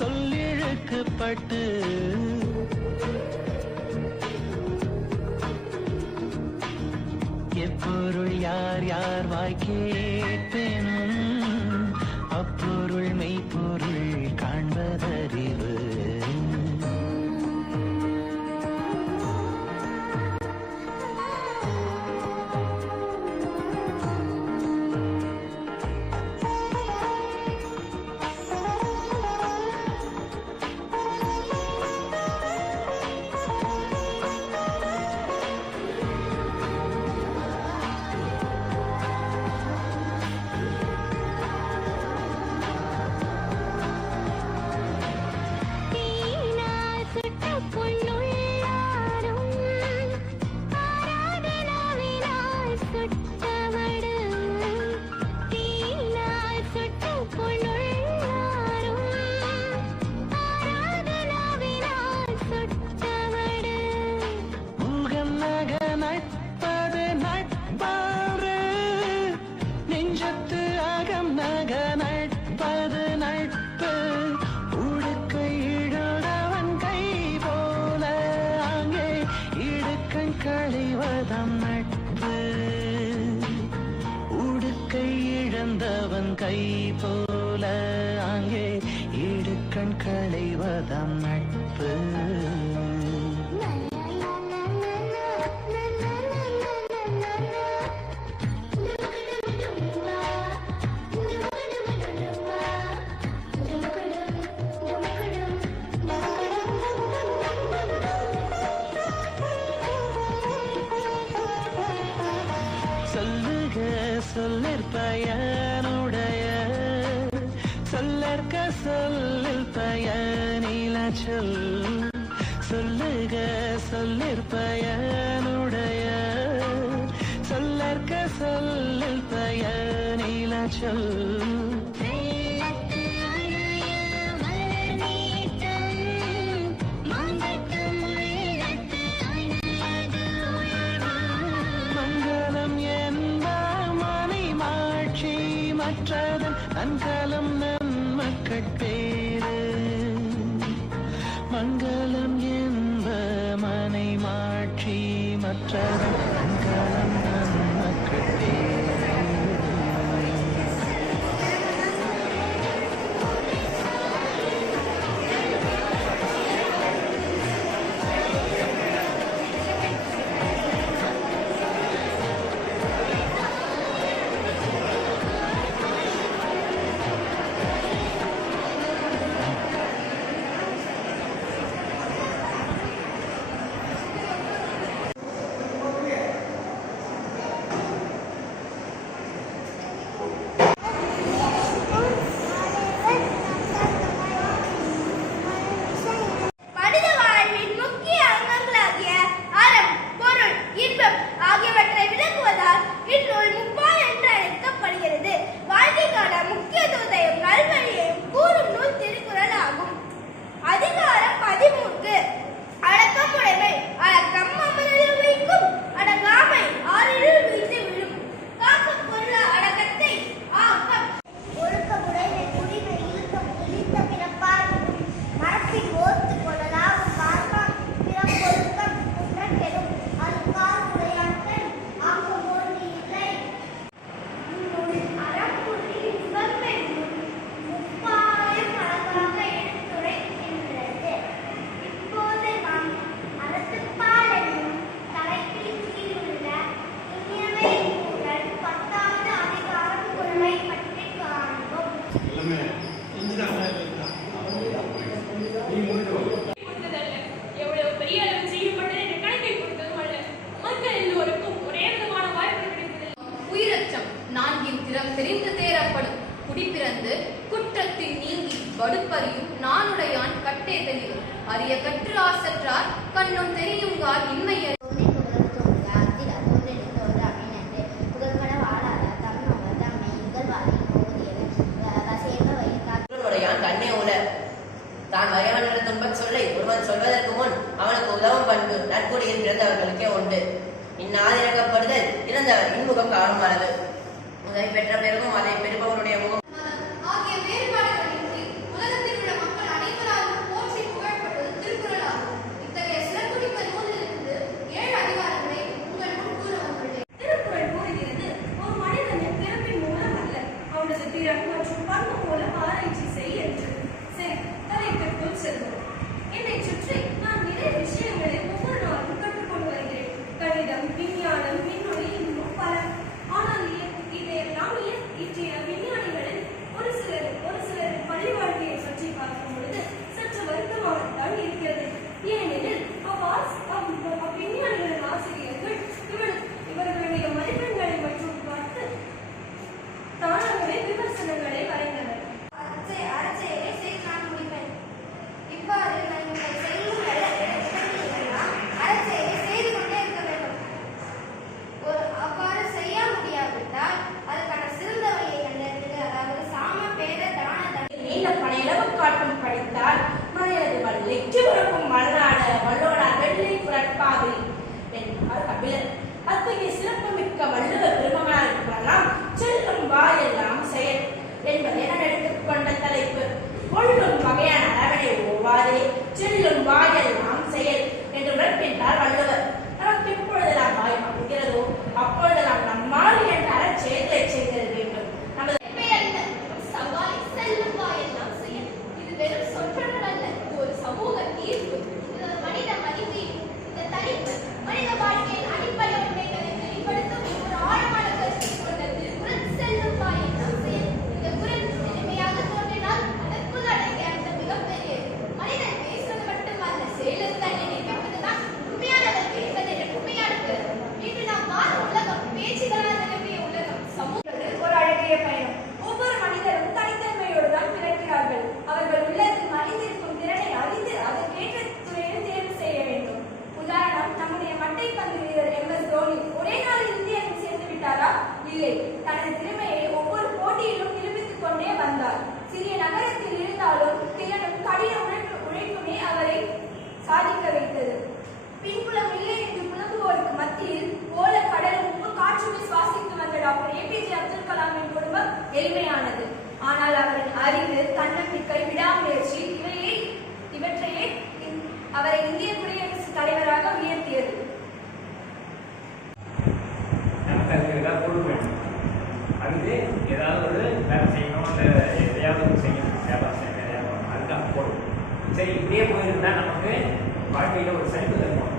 சொல்லிழுக்கப்பட்டு எப்பொருள் யார் யார் வாய் கேட்பேனும் அப்பொருள் மெய்ப்பொருள் காண்பதறிவு. களைவதம் நட்பு உடுக்கை இழந்தவன் கை போல அங்கே இடுக்கண் களைவதம் நட்பு. சொல்லுக சொல்லிற்பயனுடைய சொல்லற்க சொல்லில் பயனில சொல். சொல்லுக சொல்லிற்பயனுடைய சொல்லற்க சொல்லில் பயனில சொல். மற்றதன் நன்கலம் நன்மக்கள் பேரு மங்களம் என்ப மனை மாட்சி மற்றதன் நன்கலம் நன்மக்கள் பேரு. எவ்வளவு பெரிய அளவு செய்யப்பட்டது என்ற கணக்கை கொடுத்ததும் அல்ல. மக்கள் எல்லோருக்கும் ஒரே விதமான வாய்ப்பு கிடைப்பதில்லை. உயிரச்சம் நான்கின் திறம் தெரிந்து தேரப்படும். குடிப்பிறந்து குற்றத்தில் நீங்கி வடுப்பறியும் நானுடையான் கட்டே தெளிவு. அரிய கற்று ஆசற்றார் கண்ணும் தெரியுங்கால் இன்மை தான் வரையாடுகிற துன்பச் சொல்லை ஒருவன் சொல்வதற்கு முன் அவனுக்கு உதவும் பண்பு நற்குடியில் பிறந்தவர்களுக்கே உண்டு. இந்நாதிரக்கப்படுதல் இறந்தவர் இன்முகம் காணும் அளவு. உதவி பெற்ற பிறகும் அதை பெறுபவனுடைய முகம் ஆகிய வேறுபாடுகளின்றி உலகத்தில் உள்ள மக்கள் அனைவராலும் போற்றி புகழப்பட்டது திருக்குறள் ஆகும். இத்தகைய சிறப்புமிக்க நூலிலிருந்து 7 அதிகாரங்களை உங்கள் முன் கூற வந்துள்ளேன். திருக்குறள் கூறுகிறது, ஒரு மனிதனின் பிறப்பின் மூலம் அல்ல, அவனது திறன் மற்றும் பண்பு மூலம் ஆராய்ச்சி செய் என்று. சரி, தலைப்பிற்குள் செல்வோம். என்னை சுற்றி நான் நிறைய விஷயங்களை ஒவ்வொரு நாளும் கற்றுக்கொண்டு வருகிறேன். கணிதம், விஞ்ஞானம், விண்வெளி, இன்னும் பல. ஆனால் இதையெல்லாம் இன்றைய விஞ்ஞானிகளில் ஒரு சிலர் பள்ளி வாழ்க்கையை சுற்றி பார்க்கும் பொழுது சற்று வருத்தமாகத்தான் இருக்கிறது. ஏனெனில் அவ்விஞ்ஞானிகளின் ஆசிரியர்கள் இவர்களுடைய மதிப்பெண்களை மற்றும் பார்த்து தானாகவே விமர்சனங்களை வரைந்தனர். அரைச்சையை செய்து நான் முடிப்பேன். இவ்வாறு நான் நீங்கள் செய்யும் இடங்களெல்லாம் அரைச்சையை செய்து கொண்டே இருக்க வேண்டும். அவ்வாறு செய்ய முடியாவிட்டால் அதற்கான சிறந்த வழியை கண்டறிந்து, அதாவது சாம பேத தான நீண்ட பனையளவு காட்டும் படித்தால் மனையது வல்லைக்கு உறக்கும் மலராட வல்லோடார் வெள்ளை புரட்பாது என்பார் கபிலர். அத்தகைய சிறப்புமிக்க வள்ளுவர் பெருமகனாருக்கெல்லாம் செல்லும் வாயெல்லாம் செயல் என்பதை நான் எடுத்துக்கொண்ட தலைப்பு. கொள்ளும் வகையான அளவனை ஓவாதே செல்லும் வாயெல்லாம் செயல் என்று உரைக்கின்றார் வள்ளுவர். நமக்கு எப்பொழுதெல்லாம் வாய் மகிழ்கிறதோ அப்பொழுதெல்லாம் நம்மால் என்ற அறச்செயல்களை செய்திட வேண்டும். நமது செல்லும் வாயெல்லாம் செயல். இது வெறும் சொற்றொடர் அல்ல, ஒரு சமூக தீர்ப்பு. இது ஒரு மனித மதிப்பீடு. இந்த தனிப்பு மனித வாழ்க்கையின் அடிப்படை உண்மைகளை வெளிப்படுத்தும் ஒரு ஆழமான கருத்தை கொண்ட திருக்குறள் செல்லும் வாயெல்லாம் செயல். இந்த குறள் எளிமையாக தோன்றினால் அதற்கு அடங்கிய அர்த்தம் மிகப்பெரியது. மனிதன் பேசுவது மட்டுமல்ல, செயலில் தன்னை நினைப்பதுதான் உண்மையானவர் பேசுவதை உண்மையானது. இன்று நாம் வாழும் உலகம் பேச்சுகளால் நிரம்பிய உலகம். சமூகத்தில் ஒரு அழகிய பயணம். ஒவ்வொரு மனிதரும் தனித்தன்மையோடு தான் பிறக்கிறார்கள். அவர்கள் உள்ளத்தில் மனிதருக்கும் திறனை அறிந்து அதற்கேற்ற துறையில் தேர்வு செய்ய வேண்டும். உதாரணம், நம்முடைய மட்டைப்பந்து வீரர் MS தோனி ஒரே நாளில் இந்திய அணியில் சேர்ந்து விட்டாரா? இல்லை. தனது திறமையை ஒவ்வொரு போட்டியிலும் நிரூபித்துக் கொண்டே வந்தார். சிறிய நகரத்தில் இருந்தாலும் திறனும் கடின உழைப்புமே அவரை சாதிக்க வைத்தது. பின்புலம் இல்லை என்று புலம்புவோருக்கு மத்தியில் ஓல கடல் உப்பு காற்றுடன் சுவாசித்து வந்த டாக்டர் APJ அப்துல் கலாமின் குடும்பம் எளிமையானது. ஆனால் அவரின் அறிவு, தன்னம்பிக்கை, விடாமுயற்சி இவற்றையே அவரை இந்திய குடியரசுத் தலைவராக உயர்த்தியது. நமக்கு அதுக்கு ஏதாவது பொருள் வேணும். அதுக்கு ஏதாவது ஒரு வேலை செய்யணும், அந்த எதையாவது ஒரு செய்யணும், வியாபாரம் செய்யணும், வியாபாரம் அதுக்காக பொருள். சரி, இப்படியே போயிருந்தா நமக்கு வாழ்க்கையில் ஒரு சைப்பு தருவோம்.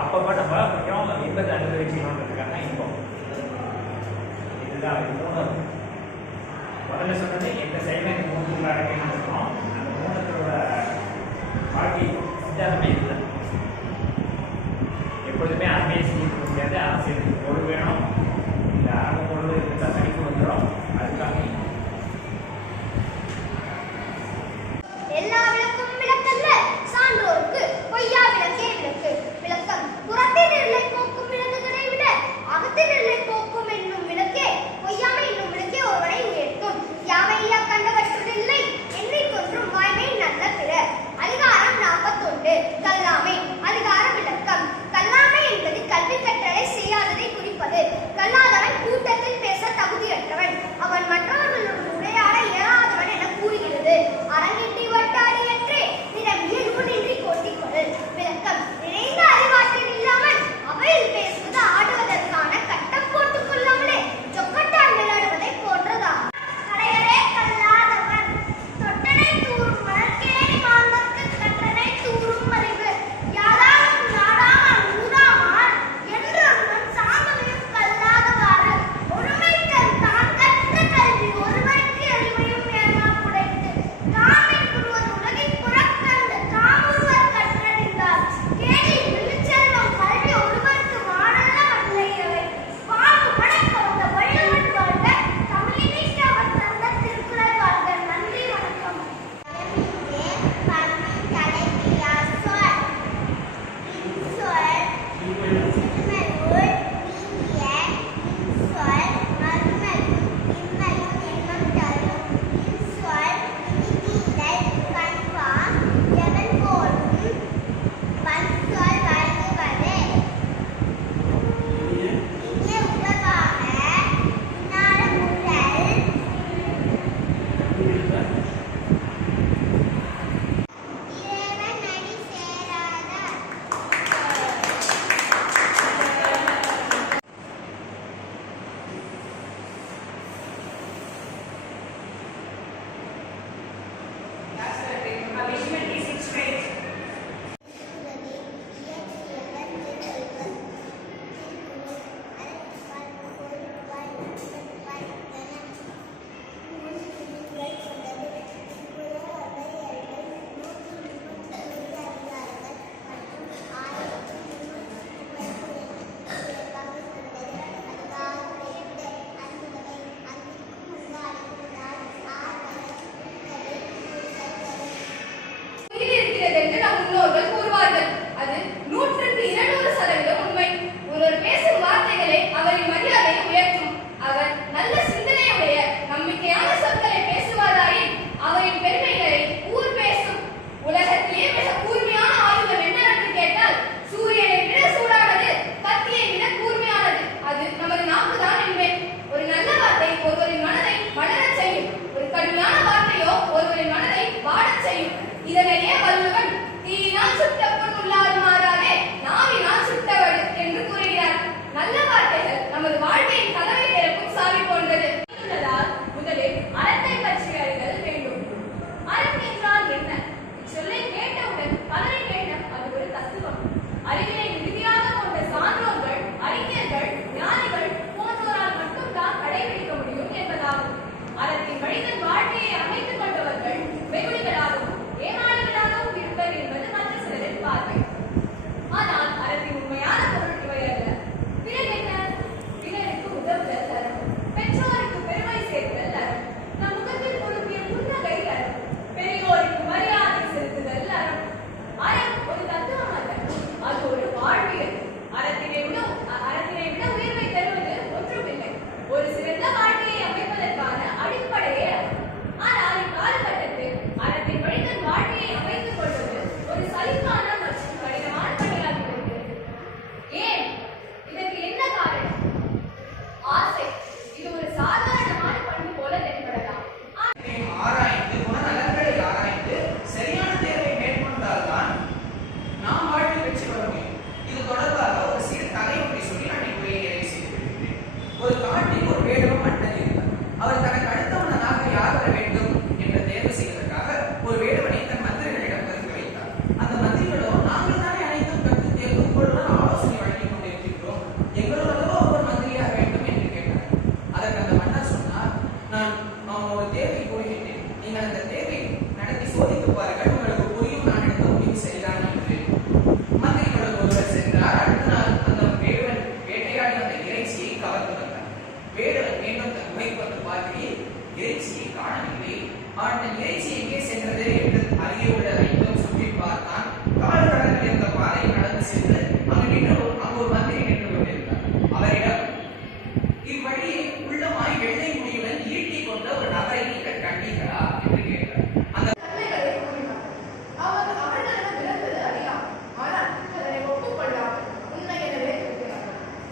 அப்பப்போ நம்ம கொஞ்சம் இன்பத்தை அனுபவிக்கணுன்றதுக்காக இன்பம். இதுதான் மூணு. முதல்ல சொன்னது எந்த செயலை இந்த மூணுக்குள்ள அடக்கணும்னு இருக்கோம். அந்த மூணுத்தோட வாழ்க்கை சித்தாந்தமே இல்லை. எப்பொழுதுமே அருமையை செய்ய முடியாது. அரசியல் பொருள் வேணும். இந்த அரபு பொருள் இருந்தால் சனிப்பு வந்துடும். அதுக்காக எல்லா விளக்கும் விளக்கல்ல, சான்றோருக்கு பொய்யா விளக்கே விளக்கு. விளக்கம் புறத்தின் இருளை போக்கும் விளக்குகளை விட அகத்தின் இருளை போக்கும் என்னும் விளக்கே, பொய்யாமை என்னும் விளக்கே ஒருவனை உயர்த்தும். யாமையா கண்டவற்றுதில்லை என்னைக் கொன்றும் வாய்மை நல்ல பிற. அதிகாரம் 41. கல்லாமை. அதிகார விளக்கம். கல்லாமை என்பது கல்வி கற்றலை செய்யாததை குறிப்பது. கல்லாதவன் கூட்டத்தில் பேச தகுதியற்றவன், அவன் மற்றவர்களுடன் உரையாட இயலாதவன் என கூறுகிறது. அரங்கிட்டி வட்டாடியற்றே நிரம்பிய நூலின்றி கோட்டிக்கொள். விளக்கம். நிறைந்த அறிவாற்றல் இல்லாமல் அவையில் பேசுவது ஆடுவதற்கான கட்டம் போட்டுக் கொள்ளாமலே சொக்கட்டான் விளையாடுவதை போன்றதாகும். கடையரே கல்லாதவன் தொட்டனை தூரும் வழக்கேணி மாந்தற்கு கற்றனை தூரும் அறிவு. யாராலும் நாடாமல் ஊதாமல் என்றொருவன் சாந்தமையும் கல்லாதவாறு ஒருமைத்தன் தான் கற்ற கல்வி ஒருவருக்கு அறிவையும் ஏமா புடைத்து தாமை புரிவது தீயினால் சுட்ட பொன் உள்ளாறு மாறாதே நாவினால் சுட்டவடு என்று கூறுகிறார். நல்ல வார்த்தைகள் நமது வாழ்க்கையின் கதவை திறக்கும் சாவி போன்றது. முதலில் அறத்தை பற்றி அறிதல் வேண்டும். அறம் என்றால் என்ன? இச்சொல்லை கேட்டவுடன் பலரை கேட்ட அது ஒரு தத்துவம். அறிவினை மிகுதியாக கொண்ட சான்றோர்கள், அறிஞர்கள், ஞானிகள் போன்றோரால் மட்டும்தான் கடைபிடிக்க முடியும் என்பதாகும். அறத்தின் வழிகள் வாழ்க்கையை அமைத்துக் கொண்டவர்கள் வெகுளிகளாகவும் ஏமாளிகளாகவும் இருப்பர் என்பது மற்ற சிலரின் பார்வை. ஆனால் அறத்தின் உண்மையான பொருள் இவை அல்ல. பிறகு என்ன? பிறருக்கு உதவுதல் அறம், பெற்றோருக்கு பெருமை சேர்த்தல் அறம், நம் முகத்தில் பொருந்திய புன்னகை அறம், பெரியோருக்கு மரியாதை செலுத்துதல் அறம். அறம் ஒரு தத்துவம் அல்ல, அது ஒரு வாழ்வியல். அறத்தினை விட உயர்வை தருவது ஒன்றுமில்லை. ஒரு சிறந்த வாழ்க்கையை அமைப்பதற்கான அடிப்படையே அறம். ஆனால் இக்காலகட்டத்தில் அறத்தின் வழிகள் வாழ்க்கையை அமைத்துக் கொள்வது ஒரு சலிப்பான மற்றும் கடினமான பணியாகி வருகிறது. ஏன்? இதற்கு என்ன காரணம்? ஆசை. இது ஒரு சாதாரணமான பண்பு போல தென்படலாம். ஆராய்ந்து குணநலன்களை ஆராய்ந்து சரியான தேர்வை மேற்கொண்டால்தான் நாம் வாழ்வில் வெற்றி பெற முடியும். இது தொடர்பாக ஒரு சிறு கதை ஒன்றை சொல்லி நான் உரையை நிறைவு செய்து விடுகிறேன். ஒரு காட்டில் ஒரு வேடுவன் மன்னன் இருந்தார். அவர் தனக்கு அடுத்த மன்னனாக யார் வர வேண்டும் என்று தேர்வு செய்வதற்காக ஒரு வேடுவனை தன் மந்திரிகளிடம் பரிந்து வைத்தார். அந்த மந்திரிகளோ, நாங்கள் தானே அனைத்தும் கற்று தேர்வு உங்களுடன் ஆலோசனை வழங்கிக் கொண்டிருக்கின்றோம், எங்களோட ஒவ்வொரு மந்திரியாக வேண்டும் என்று கேட்டார். அதற்கு அந்த மன்னர் சொன்னார், நான் ஒரு தேர்வை கூறுகின்றேன், நீங்கள் அந்த தேர்வை நடத்தி சோதித்து பாருங்கள், உங்களுக்கு புரியும் நான் எடுத்த முடிவு சரிதான் என்று. மந்திரிகளுக்கு ஒருவர் சென்றார். அடுத்த நாள் அந்த வேடுவன் வேட்டையாடி அந்த இறைச்சியை கவர்ந்து வந்தார். வேடுவன் மீண்டும் தன் குகைக்கு வந்து பார்க்கிறேன், இறைச்சியை காணவில்லை. அவன் தன் இறைச்சி எங்கே சென்றது என்று அருகே உள்ள ஐந்தும் சுற்றி பார்த்தான். கால்நடங்கள் இருந்த பாதையை நடந்து சென்று அங்கு ஒரு மந்திரி நின்று கொண்டிருந்தார். அவரிடம், இவ்வழியை உள்ளமாய் வெள்ளை முடியுடன் ஈட்டி கொண்ட ஒரு நபரை நீங்கள் கண்டீர்களா என்று கேட்டார். அந்த தன்மைகளை கூறினார். அவர்களிடம் விளக்குவது அறியாம், ஆனால் அதனை ஒப்புக்கொள்ளாமல் உண்மை எனவே இருக்கிறார்.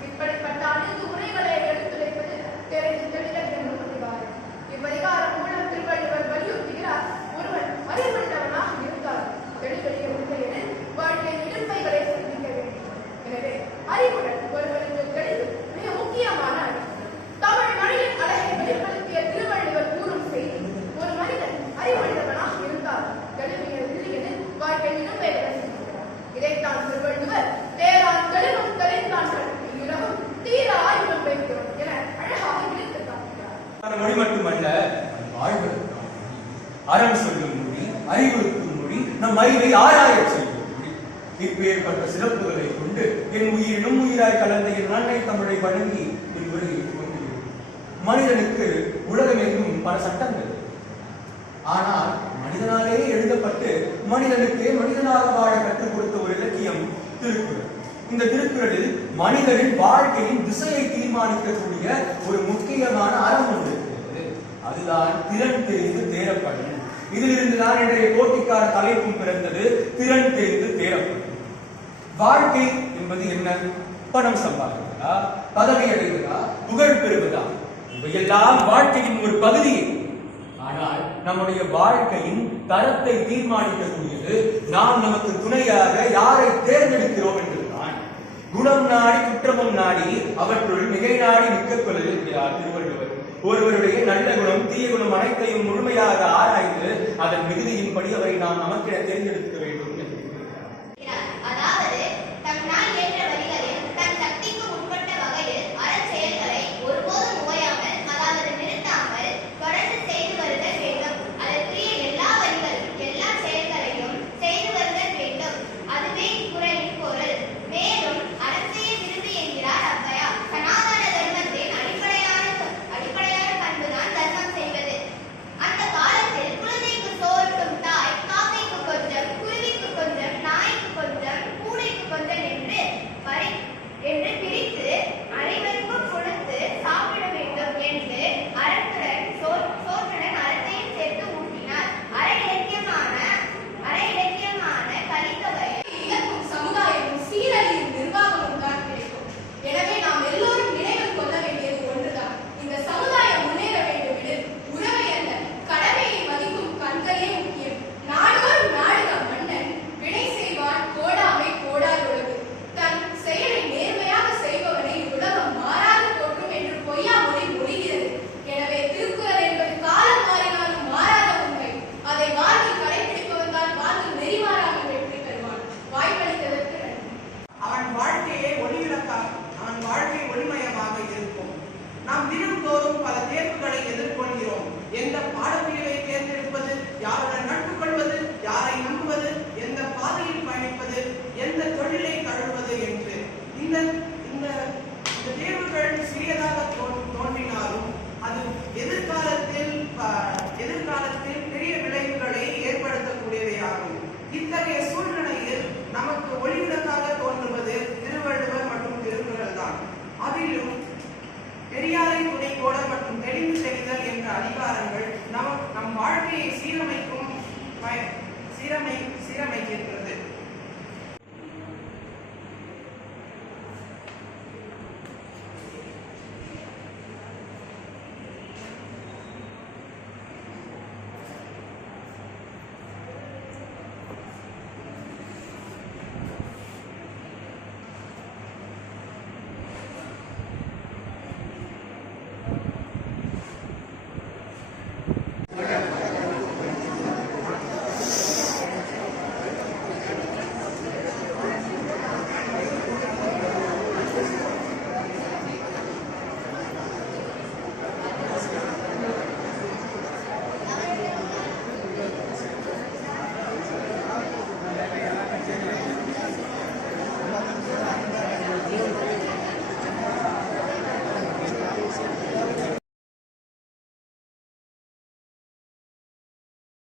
இப்படிப்பட்ட அனைத்து உரைகளை எடுத்துரைப்பது தெரிந்து தெளிதல் என்னும் அதிகாரம். இவ்வதிகாரம் மூலம் திருவள்ளுவர் வலியுறுத்துகிறார், ஒருவன் அறிவுள்ளவனாக இருந்தால் தெளிவெளிய உண்மையில் வாழ்க்கையின் இடும்பைகளை சந்திக்க வேண்டும். எனவே அறிவுடன் ஒருவனுக்கு தெளிவு மிக முக்கியமான அறிவு. தமிழ் மொழியின் அழகை வெளிப்படுத்திய திருவள்ளுவர் கூறும் செய்தி, ஒரு மனிதன் அறிவுள்ளவனாக இருந்தால் தெளிவியல் வாழ்க்கையின் இடும்பைகளை சந்திக்கிறார். இதைத்தான் திருவள்ளுவர் தேரான் தெளிவும் தெளிந்தான் இரவும் தீர ஆயுதம் வைக்கிறோம் என அழகாக விழித்து காட்டுகிறார். மொழி மட்டுமல்ல, வாழ்வதற்கான அறம் சொல்லும் மொழி, அறிவுறுத்தும் மொழி, நம் அறிவை ஆராயச் செய்யும் மொழி. இப்பேற்பட்ட சிறப்புகளை கொண்டு என் உயிரினும் உயிராய் கலந்த என் அன்னை தமிழை வழங்கி இவ்வுரையை துவங்குகிறேன். மனிதனுக்கு உலகமெங்கும் பல சட்டங்கள், ஆனால் மனிதனாலே எழுதப்பட்டு மனிதனுக்கு மனிதனாக வாழ கற்றுக் கொடுத்த ஒரு இலக்கியம் திருக்குறள். இந்த திருக்குறளில் மனிதனின் வாழ்க்கையின் திசையை தீர்மானிக்கக்கூடிய ஒரு முக்கியமான அறம் ஒன்று இருக்கிறது. அதுதான் திறன் தெரிந்து தேரப்படும். இதிலிருந்துதான் இன்றைய போட்டிக்கார தலைப்பும் பிறந்தது, திறன் தெரிந்து தேரப்படும். வாழ்க்கை என்பது என்ன? பணம் சம்பாதிப்பதா, பதவி அடைவதா, புகழ் பெறுவதா? இவையெல்லாம் வாழ்க்கையின் ஒரு பகுதியே. ஆனால் நம்முடைய வாழ்க்கையின் தரத்தை தீர்மானிக்கக்கூடியது நாம் நமக்கு துணையாக யாரை தேர்ந்தெடுக்கிறோம் என்பதுதான். குணம் நாடி குற்றமும் நாடி அவற்றுள் மிகை நாடி மிக்க கொள்ளுதல் என்கிறார் திருவள்ளுவர். ஒருவருடைய நல்ல குணம் தீய குணம் அனைத்தையும் முழுமையாக ஆராய்ந்து அதன் மிகுதியின்படி அவரை நாம் நமக்கென தேர்ந்தெடுக்க